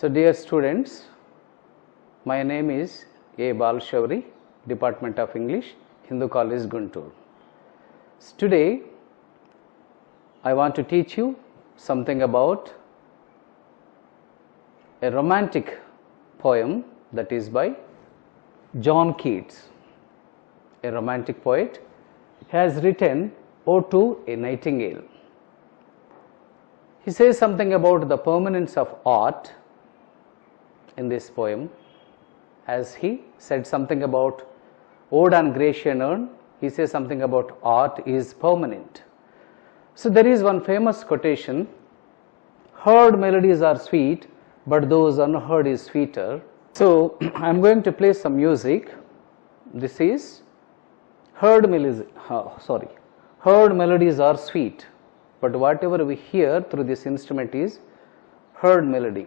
So, dear students, my name is A. Balshauri, Department of English, Hindu College, Guntur. So, today I want to teach you something about a romantic poem that is by John Keats, a romantic poet. He has written Ode to a Nightingale. He says something about the permanence of art in this poem. As he said something about Ode on Grecian urn, he says something about art is permanent. So, there is one famous quotation, heard melodies are sweet, but those unheard is sweeter. So, I am going to play some music. This is heard melodies are sweet, but whatever we hear through this instrument is heard melody.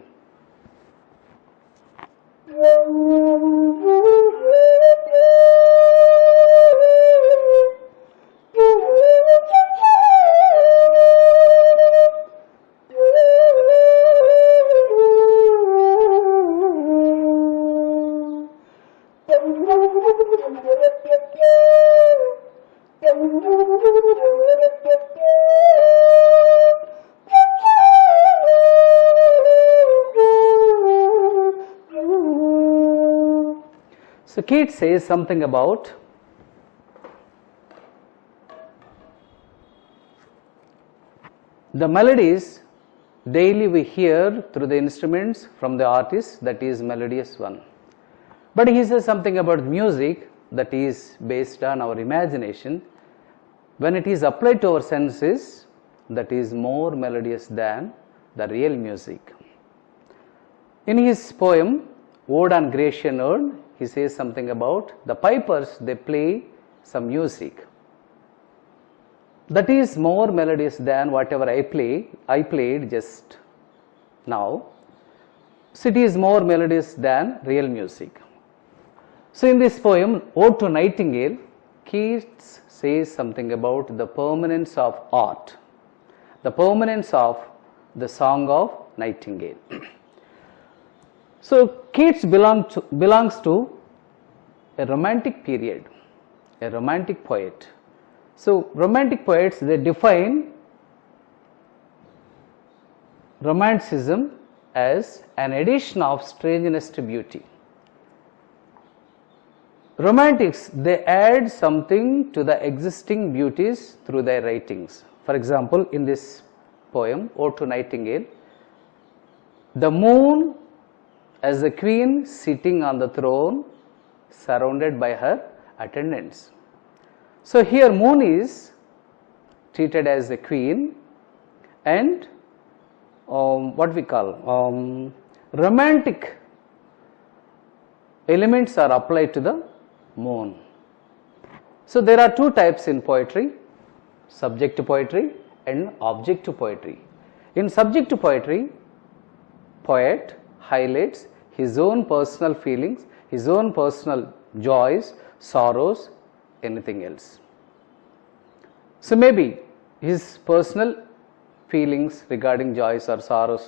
So, Keats says something about the melodies daily we hear through the instruments from the artist, that is melodious one. But he says something about music that is based on our imagination. When it is applied to our senses, that is more melodious than the real music. In his poem Ode on Grecian urn, he says something about the pipers, they play some music that is more melodious than whatever I played just now. So, it is more melodious than real music. So, in this poem Ode to Nightingale, Keats says something about the permanence of art, the permanence of the song of Nightingale. So, Keats belongs to a romantic period, a romantic poet. So, romantic poets, they define romanticism as an addition of strangeness to beauty. Romantics, they add something to the existing beauties through their writings. For example, in this poem Ode to Nightingale, the moon as a queen sitting on the throne surrounded by her attendants. So, here moon is treated as a queen, and what we call romantic elements are applied to the moon. So, there are two types in poetry, subjective poetry and objective poetry. In subjective poetry, poet highlights his own personal feelings, his own personal joys, sorrows, anything else. So, maybe his personal feelings regarding joys or sorrows,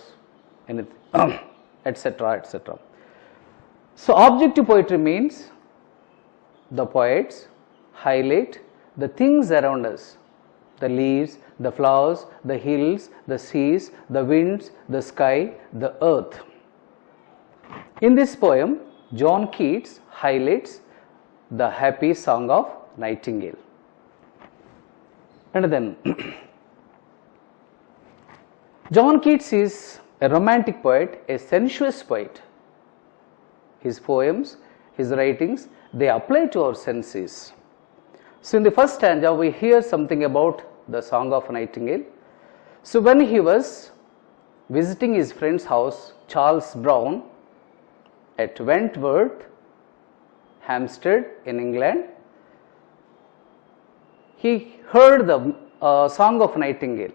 anything, etc., etc. So, objective poetry means the poets highlight the things around us, the leaves, the flowers, the hills, the seas, the winds, the sky, the earth. In this poem, John Keats highlights the happy song of Nightingale. And then John Keats is a romantic poet, a sensuous poet. His poems, his writings, they apply to our senses. So, in the first stanza, we hear something about the song of Nightingale. So, when he was visiting his friend's house, Charles Brown, at Wentworth, Hampstead in England, he heard the song of Nightingale.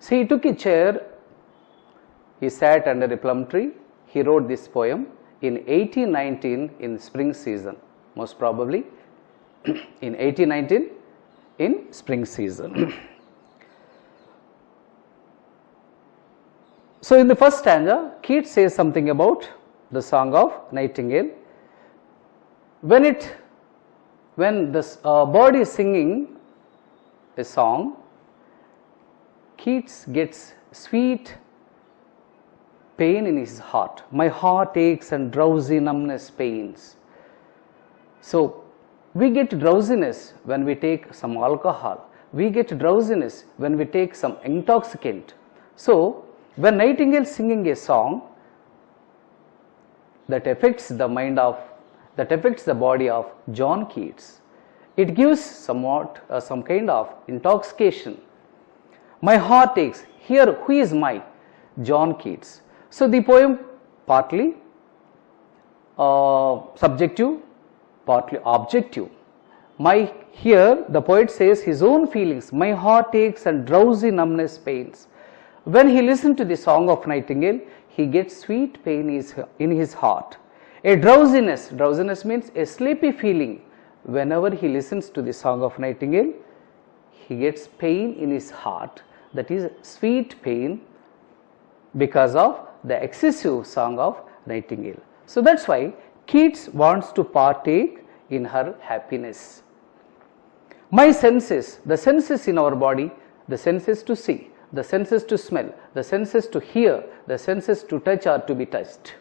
So, he took a chair, he sat under a plum tree, he wrote this poem in 1819 in spring season, most probably in 1819 in spring season. So, in the first stanza, Keats says something about the song of Nightingale. When this bird is singing a song, Keats gets sweet pain in his heart. My heart aches and drowsy numbness pains. So, we get drowsiness when we take some alcohol. We get drowsiness when we take some intoxicant. So, when Nightingale is singing a song that affects the body of John Keats, it gives somewhat some kind of intoxication. My heart aches. Here, who is my? John Keats. So, the poem partly subjective, partly objective. Here the poet says his own feelings, my heart aches and drowsy numbness pains. When he listens to the song of Nightingale, he gets sweet pain in his heart. A drowsiness means a sleepy feeling. Whenever he listens to the song of Nightingale, he gets pain in his heart, that is sweet pain, because of the excessive song of Nightingale. So, that is why Keats wants to partake in her happiness. My senses, the senses in our body, the senses to see, the senses to smell, the senses to hear, the senses to touch or to be touched.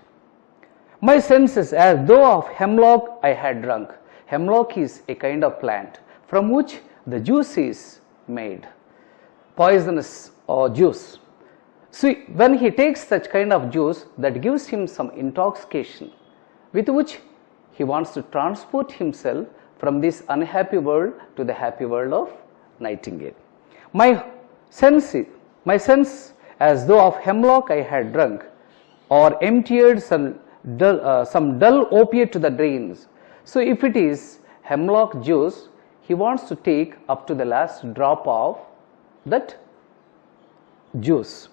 My senses, as though of hemlock I had drunk. Hemlock is a kind of plant from which the juice is made, poisonous or juice. So, when he takes such kind of juice, that gives him some intoxication, with which he wants to transport himself from this unhappy world to the happy world of Nightingale. My sense, as though of hemlock I had drunk, or emptied some dull opiate to the drains. So, if it is hemlock juice, he wants to take up to the last drop of that juice.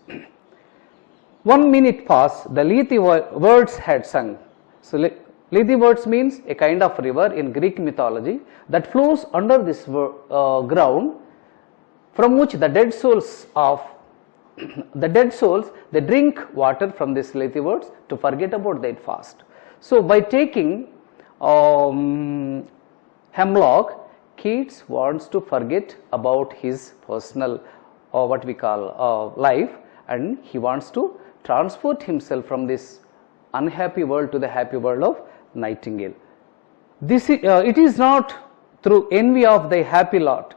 1 minute passed, the Lethe words had sung. So, Lethe words means a kind of river in Greek mythology that flows under this ground, from which the dead souls they drink water from this Lethe words to forget about their fast. So, by taking hemlock, Keats wants to forget about his personal what we call life, and he wants to transport himself from this unhappy world to the happy world of Nightingale. This it is not through envy of thy happy lot,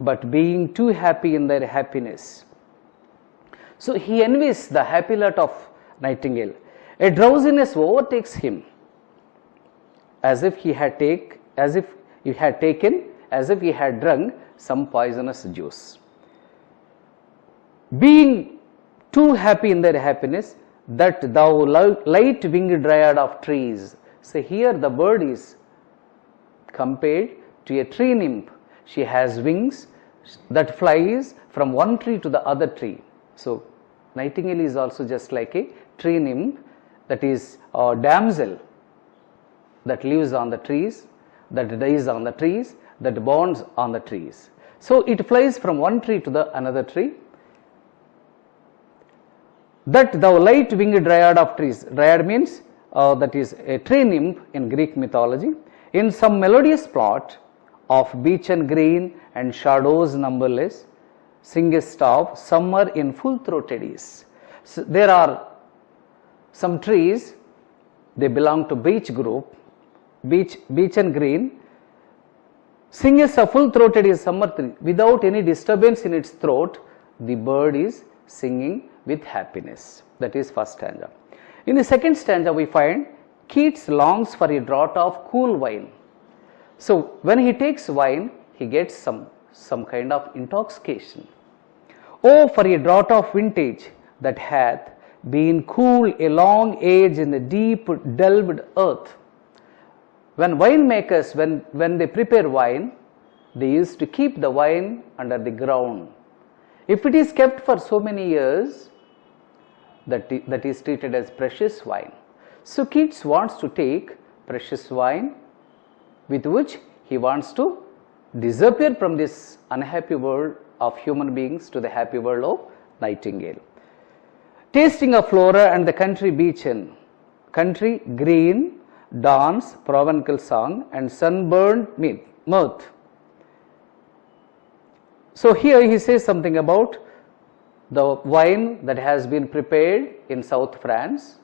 but being too happy in their happiness. So, he envies the happy lot of Nightingale. A drowsiness overtakes him, as if he had drunk some poisonous juice. Being too happy in their happiness, that thou light winged dryad of trees. So, here the bird is compared to a tree nymph. She has wings that flies from one tree to the other tree. So, Nightingale is also just like a tree nymph, that is a damsel that lives on the trees, that dies on the trees, that bonds on the trees. So, it flies from one tree to the another tree. That thou light winged dryad of trees. Dryad means that is a tree nymph in Greek mythology. In some melodious plot of beechen green and shadows numberless, singest of summer in full-throated ease. So, there are some trees, they belong to beech group, beechen green, singest of full-throated is summer tree. Without any disturbance in its throat, the bird is singing with happiness. That is first stanza. In the second stanza, we find Keats longs for a draught of cool wine. So, when he takes wine, he gets some kind of intoxication. Oh, for a draught of vintage that hath been cool a long age in the deep delved earth. When winemakers, when they prepare wine, they used to keep the wine under the ground. If it is kept for so many years, that is treated as precious wine. So, Keats wants to take precious wine, with which he wants to disappear from this unhappy world of human beings to the happy world of Nightingale. Tasting of flora and the country beach in country green, dance, Provencal song and sunburned mirth. So here he says something about the wine that has been prepared in South France.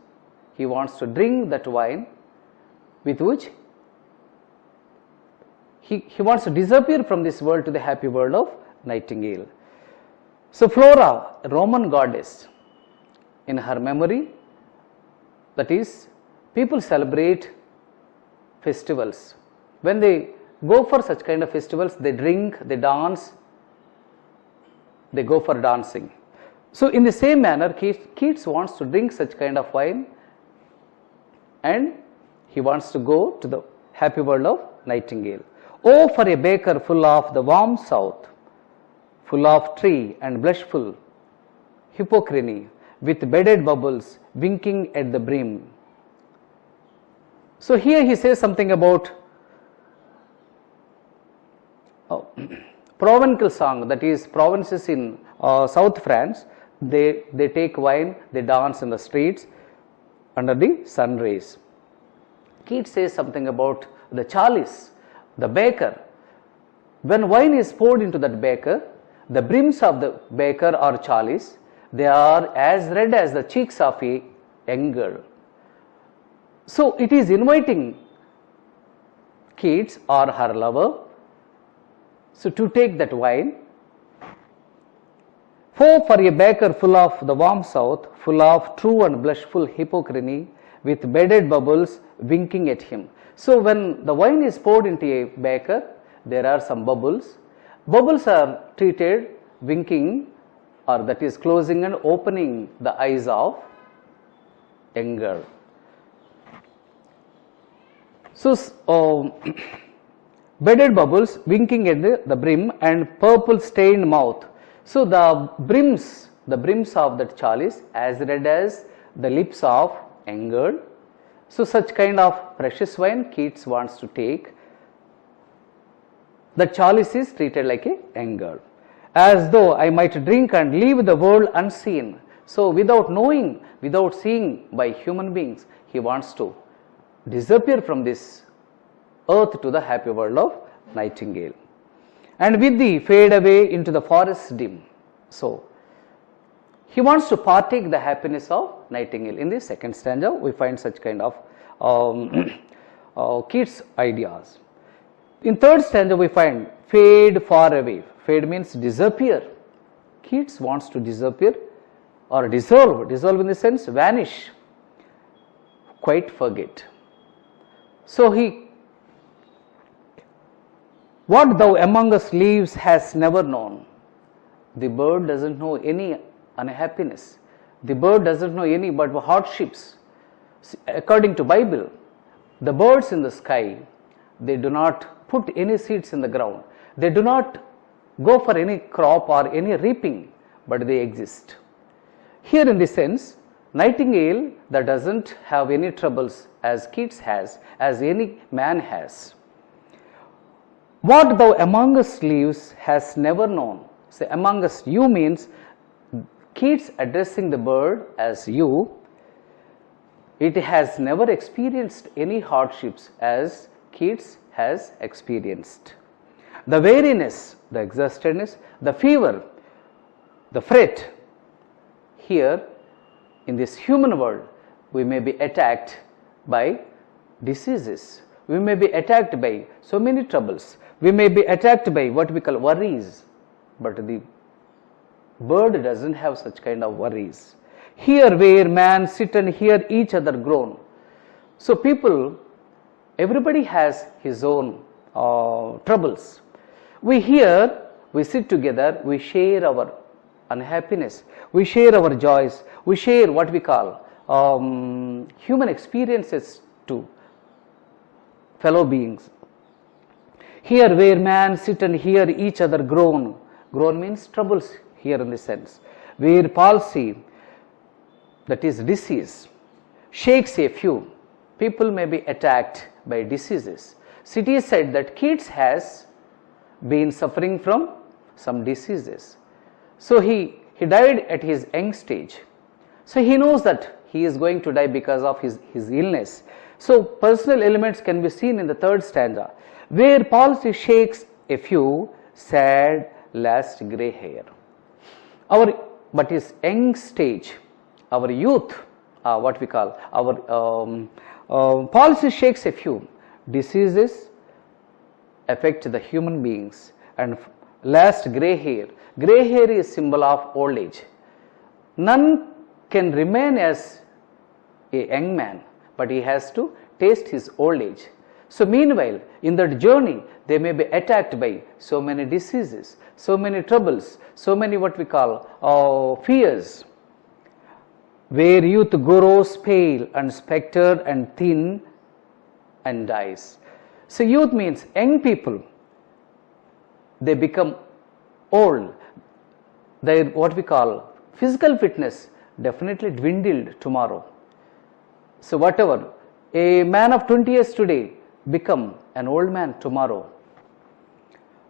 He wants to drink that wine with which he wants to disappear from this world to the happy world of Nightingale. So Flora, Roman goddess, in her memory, that is, people celebrate festivals. When they go for such kind of festivals, they drink, they dance, they go for dancing. So in the same manner, Keats wants to drink such kind of wine and he wants to go to the happy world of Nightingale. Oh, for a baker full of the warm south, full of tree and blushful hippocrene, with bedded bubbles winking at the brim. So here he says something about Provencal song, that is provinces in South France. They take wine, they dance in the streets under the sun rays. Keats says something about the chalice, the beaker. When wine is poured into that beaker, the brims of the beaker or chalice, they are as red as the cheeks of a young girl. So it is inviting Keats or her lover to take that wine. For a baker full of the warm south, full of true and blushful hippocrene, with bedded bubbles winking at him. So when the wine is poured into a beaker, there are some bubbles. Bubbles are treated winking, or that is closing and opening the eyes of young girl. So bedded bubbles winking at the brim and purple stained mouth. So the brims of that chalice as red as the lips of young girl. So such kind of precious wine Keats wants to take. The chalice is treated like a young girl, as though I might drink and leave the world unseen. So without knowing, without seeing by human beings, he wants to disappear from this earth to the happy world of Nightingale. And with thee fade away into the forest dim. So he wants to partake the happiness of Nightingale. In the second stanza, we find such kind of Keats ideas. In third stanza, we find fade far away. Fade means disappear. Keats wants to disappear or dissolve. Dissolve in the sense vanish, quite forget. So what thou among us leaves has never known. The bird doesn't know any unhappiness. The bird doesn't know any but hardships. According to Bible, the birds in the sky, they do not put any seeds in the ground. They do not go for any crop or any reaping, but they exist. Here in this sense, Nightingale that doesn't have any troubles as Keats has, as any man has. What thou among us leaves has never known. Say among us, you means Keats addressing the bird as you. It has never experienced any hardships as Keats has experienced. The weariness, the exhaustedness, the fever, the fret. Here in this human world, we may be attacked by diseases. We may be attacked by so many troubles. We may be attacked by what we call worries. But the bird doesn't have such kind of worries. Here where man sit and hear each other groan. So people, everybody has his own troubles. We hear, we sit together, we share our unhappiness, we share our joys, we share what we call human experiences to fellow beings. Here where man sit and hear each other groan. Groan means troubles here in this sense. Where palsy, that is disease, shakes a few. People may be attacked by diseases. So it is said that Keats has been suffering from some diseases. So he died at his young stage. So he knows that he is going to die because of his illness. So personal elements can be seen in the third stanza, where policy shakes a few sad last grey hair. But his young stage, our youth, what we call our policy shakes a few. Diseases affect the human beings, and last grey hair. Grey hair is symbol of old age. None can remain as a young man, but he has to taste his old age. So meanwhile, in that journey, they may be attacked by so many diseases, so many troubles, so many what we call fears, where youth grows pale and spectre and thin and dies. So youth means young people, they become old. Their what we call physical fitness definitely dwindled tomorrow. So whatever, a man of 20 years today become an old man tomorrow.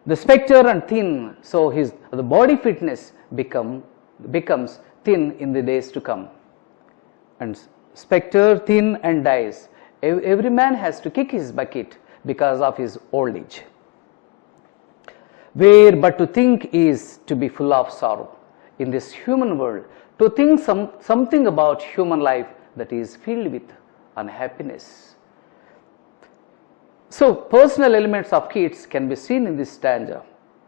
The spectre and thin, so the body fitness becomes thin in the days to come. And spectre, thin and dies. Every man has to kick his bucket because of his old age. Where but to think is to be full of sorrow. In this human world, to think something about human life that is filled with unhappiness. So personal elements of Keats can be seen in this stanza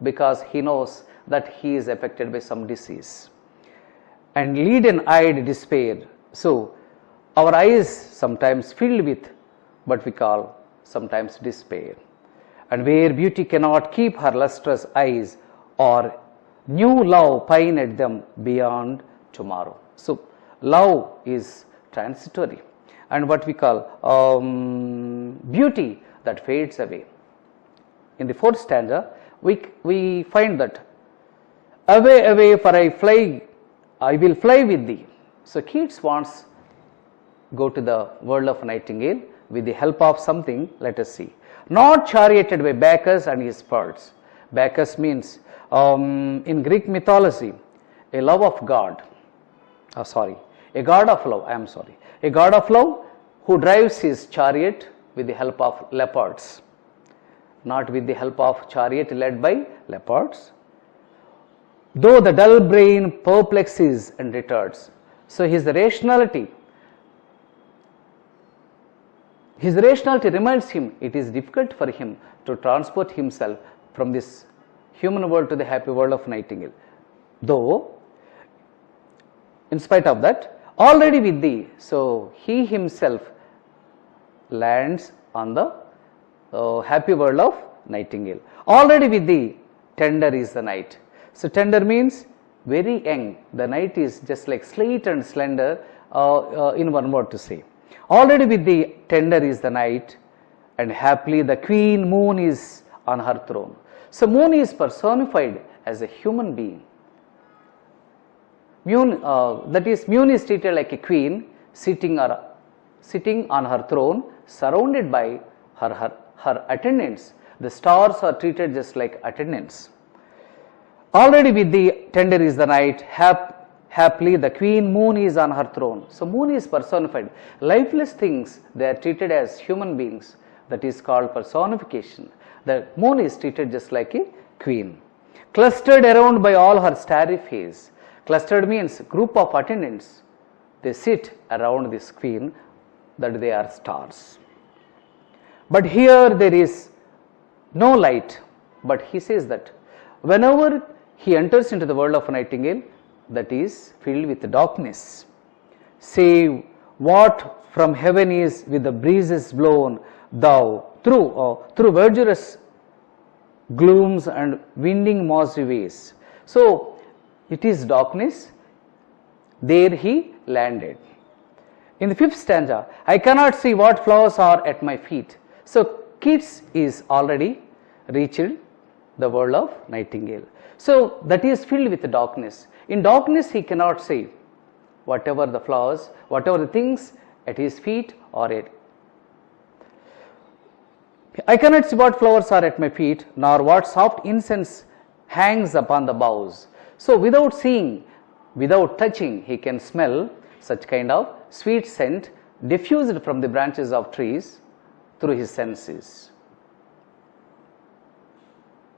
because he knows that he is affected by some disease. And leaden-eyed despair. So our eyes sometimes filled with what we call sometimes despair. And where beauty cannot keep her lustrous eyes, or new love pine at them beyond tomorrow. So love is transitory, and what we call beauty that fades away. In the fourth stanza, we find that away, away, for I will fly with thee. So Keats wants go to the world of Nightingale with the help of something. Let us see. Not charioted by Bacchus and his pearls. Bacchus means in Greek mythology a love of God. A god of love. A god of love who drives his chariot with the help of leopards, not with the help of chariot led by leopards. Though the dull brain perplexes and retards. So his rationality reminds him it is difficult for him to transport himself from this human world to the happy world of Nightingale. Though, in spite of that, already with thee, so he himself lands on the happy world of Nightingale. Already with thee, tender is the night. So tender means very young. The night is just like slight and slender, in one word to say. Already with thee, tender is the night, and happily the queen moon is on her throne. So moon is personified as a human being. Moon is treated like a queen sitting on her throne, surrounded by her attendants. The stars are treated just like attendants. Already with thee, tender is the night, happily the queen moon is on her throne. So moon is personified. Lifeless things, they are treated as human beings. That is called personification. The moon is treated just like a queen. Clustered around by all her starry face. Clustered means group of attendants. They sit around this queen, that they are stars. But here there is no light. But he says that whenever he enters into the world of Nightingale, that is filled with darkness. Save what from heaven is with the breezes blown, thou through verdurous glooms and winding mossy ways. So it is darkness. There he landed. In the fifth stanza, I cannot see what flowers are at my feet. So Keats is already reached the world of Nightingale. So that is filled with darkness. In darkness he cannot see whatever the flowers, whatever the things at his feet or at. I cannot see what flowers are at my feet, nor what soft incense hangs upon the boughs. So without seeing, without touching, he can smell such kind of sweet scent diffused from the branches of trees through his senses.